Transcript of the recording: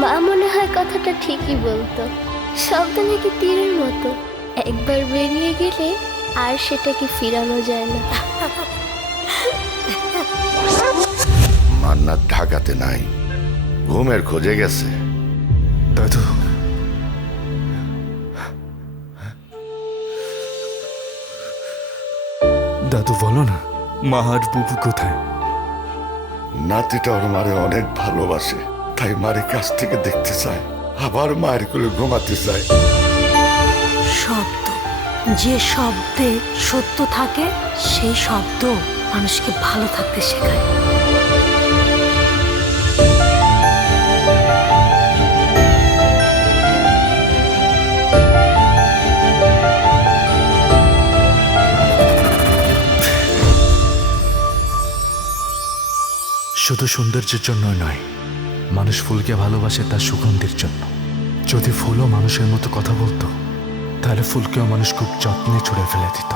মা মনে হয় কথাটা ঠিকই বলতো, শব্দ নাকি তীরের মতো, একবার বেরিয়ে গেলে আর সেটাকে ফিরানো যায় না। মান্নাত ঢাকাতে নাই, ঘুমের খোঁজে গেছে। দাদু, দাদু বলো না, মা আর বুবু কোথায়? নাতিটা ওর মারে অনেক ভালোবাসে, তাই মারে কাছ থেকে দেখতে চায়, আবার মায়ের কোলে ঘুমাতে চায়। শব্দ, যে শব্দে সত্য থাকে সেই শব্দ মানুষকে ভালো থাকতে শেখায়। শুধু সৌন্দর্যের জন্য নয়, মানুষ ফুলকে ভালোবাসে তার সুগন্ধির জন্য। যদি ফুলও মানুষের মতো কথা বলতো, তাহলে ফুলকেও মানুষ খুব যত্নে ছুঁড়ে ফেলে দিত।